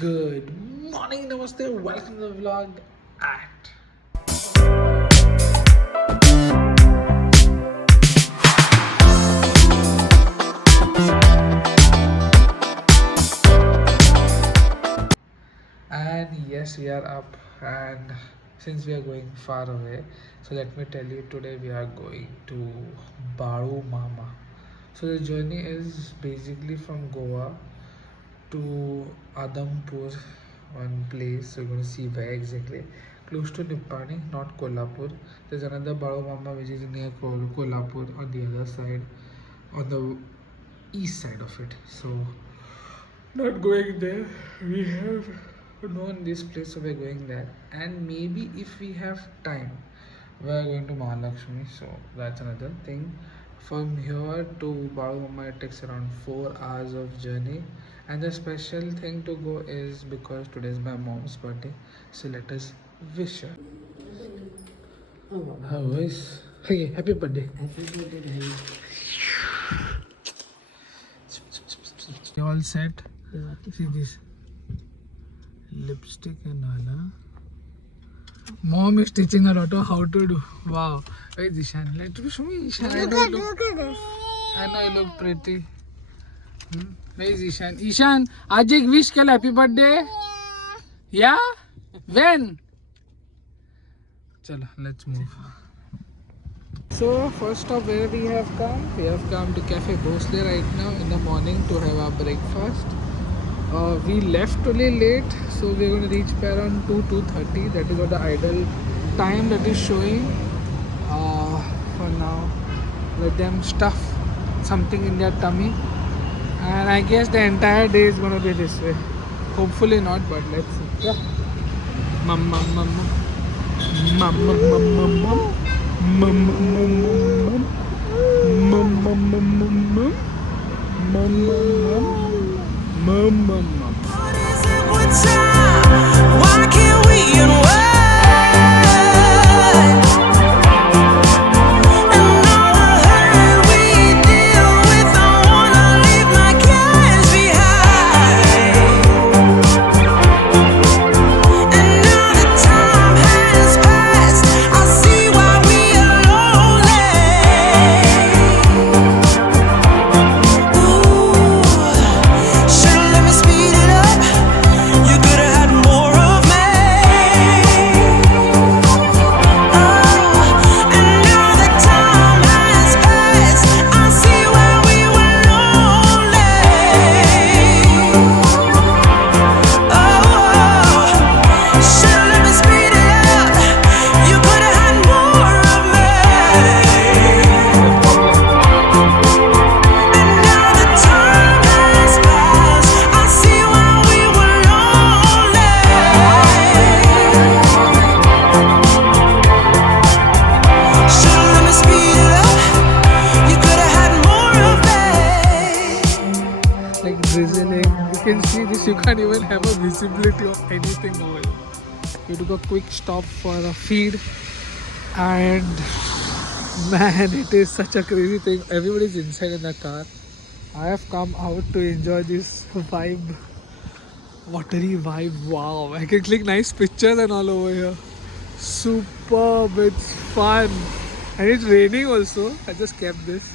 Good morning, namaste, welcome to the vlog at and yes, we are up, and since we are going far away, so let me tell you, today we are going to Baru Mama. So the journey is basically from Goa to Adampur, one place. We're going to see where exactly. Close to Nippani, not Kolhapur. There's another Baru Mama which is near Kolhapur on the other side, on the east side of it. So, not going there. We have known this place, so we're going there. And maybe if we have time, we're going to Mahalakshmi. So, that's another thing. From here to Baru Mama, it takes around 4 hours of journey. And the special thing to go is because today is my mom's birthday. So, let us wish her. How is? Hey, happy birthday. Happy birthday, Bhai. You all set? See this lipstick and all. Huh? Mom is teaching her auto how to do. Wow. Hey, Dishan, let me show me. Ishan, I know Look at this. I know I look pretty. Where is Ishan? Ishan, आज एक wish केला happy birthday. Yeah? When? Chalo, let's move. So first of where we have come to Cafe Bhosle right now in the morning to have our breakfast. We left really late, so we're going to reach by around 2:30. That is what the ideal time that is showing. For now, let them stuff something in their tummy, and I guess the entire day is going to be this way. Hopefully not, but let's see. Yeah. Mum mum mum mum mum mum mum mum mum. Mum mum mum mum mum mum mum mum mum mum mum mum mum. What is it with time? Why can't we unwind? And all the hurt we deal with, I wanna leave my cares behind. And now that time has passed, I see why we are lonely. Ooh, should've let me speed it up. You could've had more of me. And now that time has passed, I see why we were lonely. Should've let me speed it up. You could've had more of me. And now that time has passed, I see why we were lonely. Should've let me speed it up. You could've had more of me. Like drizzling. You can see this, you can't even have a visibility of anything over here. We took a quick stop for a feed, and man, it is such a crazy thing. Everybody's inside in the car. I have come out to enjoy this vibe, watery vibe. Wow, I can click nice pictures and all over here. Superb, it's fun. And it's raining also. I just kept this.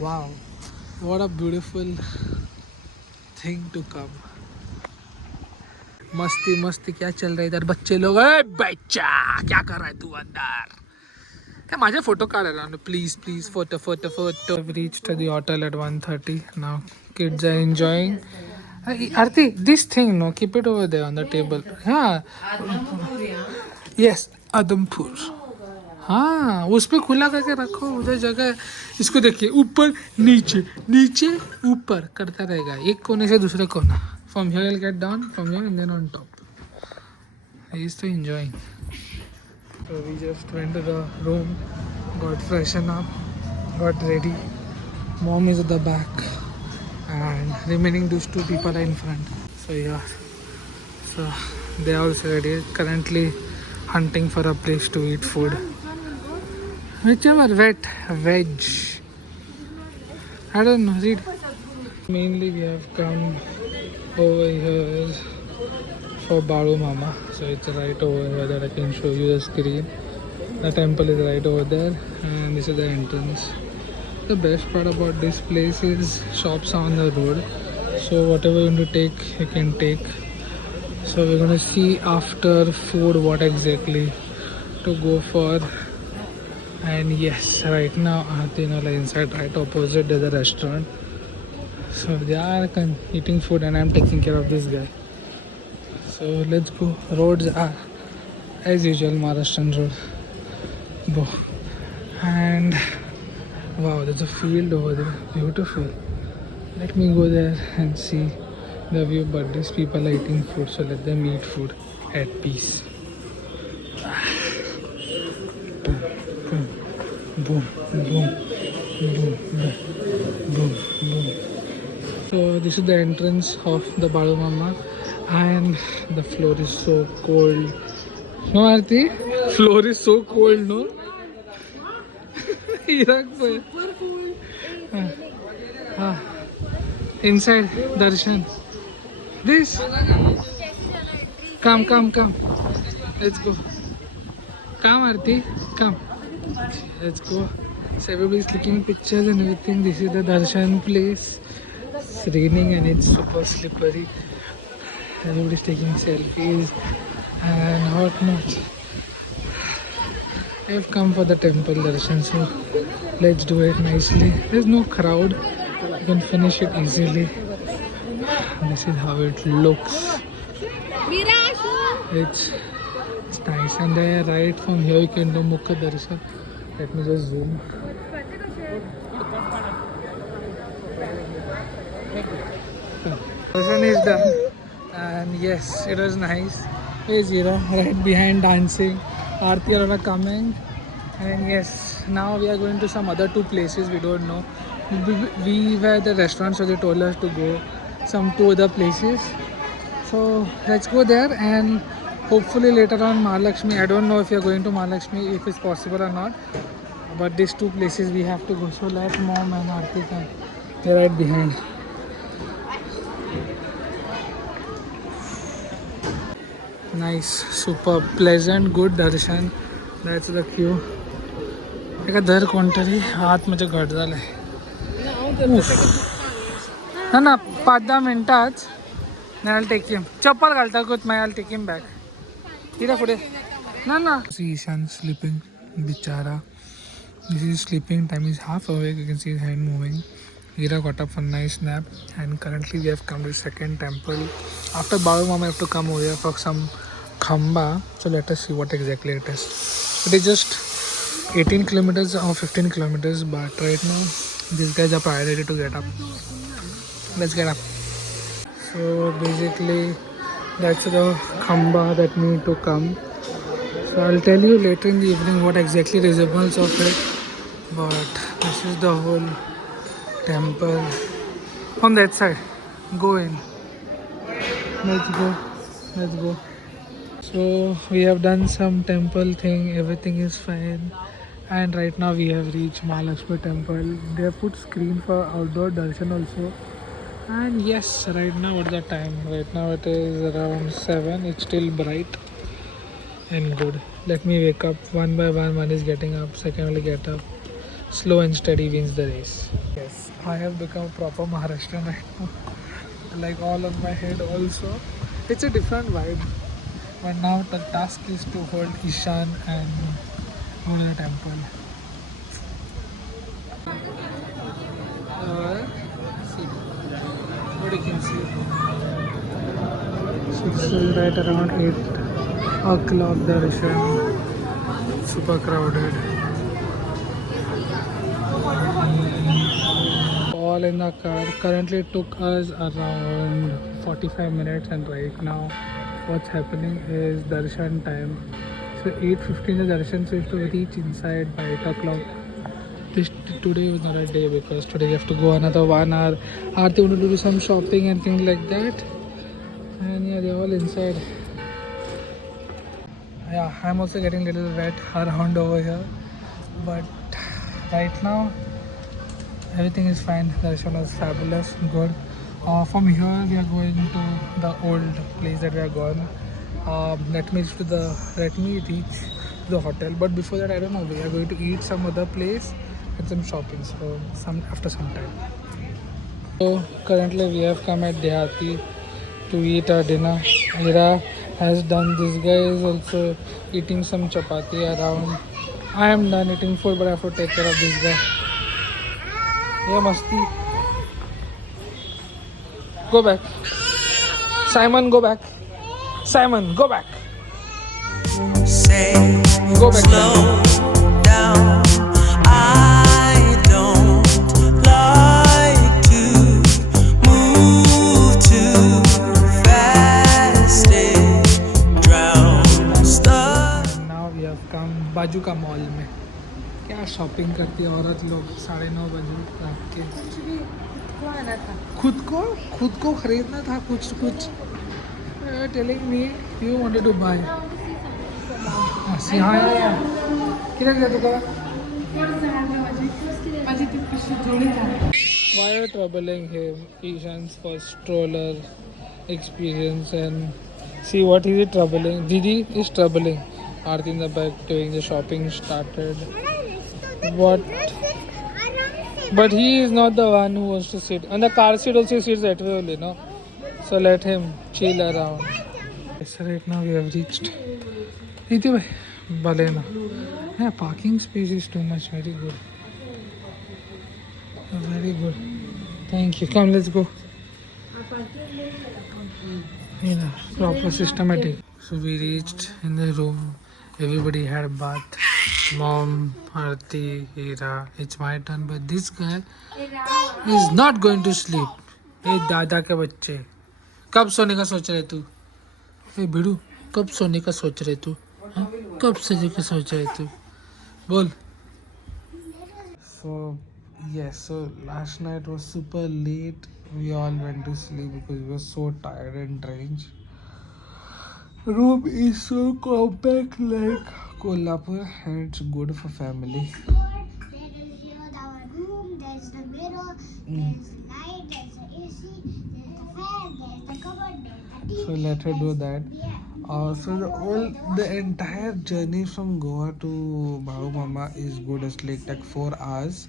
Wow, what a beautiful thing to come. मस्ती मस्ती क्या चल रहा है इधर बच्चे लोग ए बच्चा क्या कर रहा है तू अंदर क्या माझे फोटो काढायला please please photo photo photo reached the hotel at 1:30 now kids are enjoying. Hey, Arti, this thing no keep it over there on the table. Yeah, yes, Adampur. हाँ उस पे खुला करके रखो उधर जगह है. इसको देखिए ऊपर नीचे नीचे ऊपर करता रहेगा एक कोने से दूसरे कोना. From here I'll get down, from here and then on top. He is still enjoying. So we just went to the room, got freshened up, got ready. Mom is at the back, and remaining those two people are in front. So yeah, so they are also ready. Currently hunting for a place to eat food. Whichever, wet, veg. I don't know, read. Mainly we have come over here is for Baru Mama. So it's right over here that I can show you the screen. The temple is right over there, and this is the entrance. The best part about this place is shops are on the road, so whatever you want to take, you can take. So we're gonna see after food what exactly to go for. And yes, right now Aarti inside right opposite there's a restaurant. So they are eating food and I'm taking care of this guy. So let's go. Roads are as usual Maharashtrian road. Bo. And wow, there's a field over there. Beautiful. Let me go there and see the view. But these people are eating food, so let them eat food at peace. Boom, boom, boom, boom, boom, boom, boom. So this is the entrance of the Balu Mama, and the floor is so cold. No, Aarti? Floor is so cold, no? Inside, Darshan. This. Come, come, come. Let's go. Come, Aarti. Come. Let's go. So everybody's clicking pictures and everything. This is the Darshan place. It's raining and it's super slippery. Everybody's taking selfies and whatnot. I've come for the temple darshan, so let's do it nicely. There's no crowd. You can finish it easily. This is how it looks. It's nice, and then right from here you can do Mukha Darshan. Let me just zoom. Darshan is done, and yes, it was nice. Here's Jira right behind dancing. Aarti are coming, and yes, now we are going to some other two places we don't know. We were at the restaurant, so they told us to go some two other places. So let's go there, and hopefully later on Mahalakshmi. I don't know if you're going to Mahalakshmi, if it's possible or not. But these two places we have to go. So let mom and Aarti come. They're right behind. Nice, super pleasant, good darshan. That's the queue. एका दर कोणतरी हात म्हणजे घट झालाय. ना ना 5-10 मिनिटात. I'll take him. चप्पल घालता कुत मैं I'll take him back. इकडे पुढे. ना ना. See Ishan sleeping, bichara. This is sleeping time. Is half awake. You can see his hand moving. Hira got up for a nice nap, and currently we have come to the second temple. After Balu Mama, we have to come over here for some khamba. So let us see what exactly it is. It is just 18 kilometers or 15 kilometers, but right now these guys are ready to get up. Let's get up. So basically that's the khamba that need to come. So I'll tell you later in the evening what exactly resembles of it. But this is the whole temple. From that side. Go in. Let's go. Let's go. So we have done some temple thing. Everything is fine. And right now we have reached Mahalakshmi temple. They have put screen for outdoor darshan also. And yes, right now what's the time? Right now it is around 7. It's still bright and good. Let me wake up one by one. One is getting up, second will get up. Slow and steady wins the race. Yes, I have become a proper Maharashtrian right now. Like all on my head also. It's a different vibe. But now the task is to hold Ishan and go to the temple. See what you can see. So this is right around 8 o'clock darshan. Super crowded. All in the car. Currently it took us around 45 minutes, and right now what's happening is darshan time. So 8:15 the darshan, so we have to reach inside by 8 o'clock. Today was not a day because today we have to go another 1 hour. Aarti wanted to do some shopping and things like that. And yeah, they're all inside. Yeah, I'm also getting a little wet around over here. But right now everything is fine. Darshan was fabulous, good. From here we are going to the old place that we are going. Let me reach the hotel. But before that, I don't know. We are going to eat some other place and some shopping. So some after some time. So currently we have come at Dehati to eat our dinner. Ira has done. This guy is also eating some chapati around. I am done eating food, but I have to take care of this guy. Yeah, masti. Go back. Simon, go back. Simon, go back. Say, Go back. slow down. I don't like to move too fast. It drowns the. Now we have come बाजू का mall में. क्या shopping करती है औरत लोग 9:30 रात के. खुद को खरीदना था कुछ. Telling me you wanted to buy. हाँ किधर गया तुका. Why are you troubling him? Ishan's first stroller experience, and see what is it troubling. Didi is troubling. Aarti in the back doing the shopping started. What? But he is not the one who wants to sit. On the car seat also he sits that way only, no? So let him chill around. So right now we have reached. Riti bhai, Balena. Yeah, parking space is too much. Very good. Very good. Thank you. Come, let's go. Yeah, proper systematic. So we reached in the room. Everybody had a bath. Mom, Aarti, Hira. It's my turn, but this guy is not going to sleep. Hey, दादा के बच्चे. कब सोने का सोच रहे तू? Hey, बिड़ू. कब सोने का सोच रहे तू? हाँ? कब सोने का सोच रहे तू? बोल. So yes, so last night was super late. We all went to sleep because we were so tired and drenched. Room is so compact like Kolhapur and it's good for family. There is here our room, there's the mirror, there's light, there's the AC, there's the fan, there's the cupboard, there's the TV. So let her do that. Yeah. So the entire journey from Goa to Bahu Mama is good. It's like 4 hours.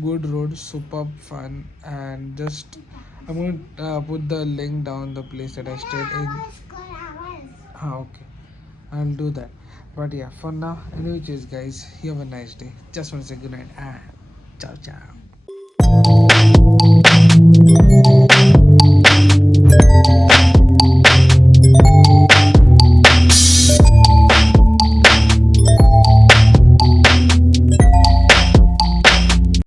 Good road, superb fun, and just I'm gonna put the link down the place that I stayed in. Okay, I'll do that. But yeah, for now, anyways, guys, you have a nice day. Just want to say good night and ciao ciao.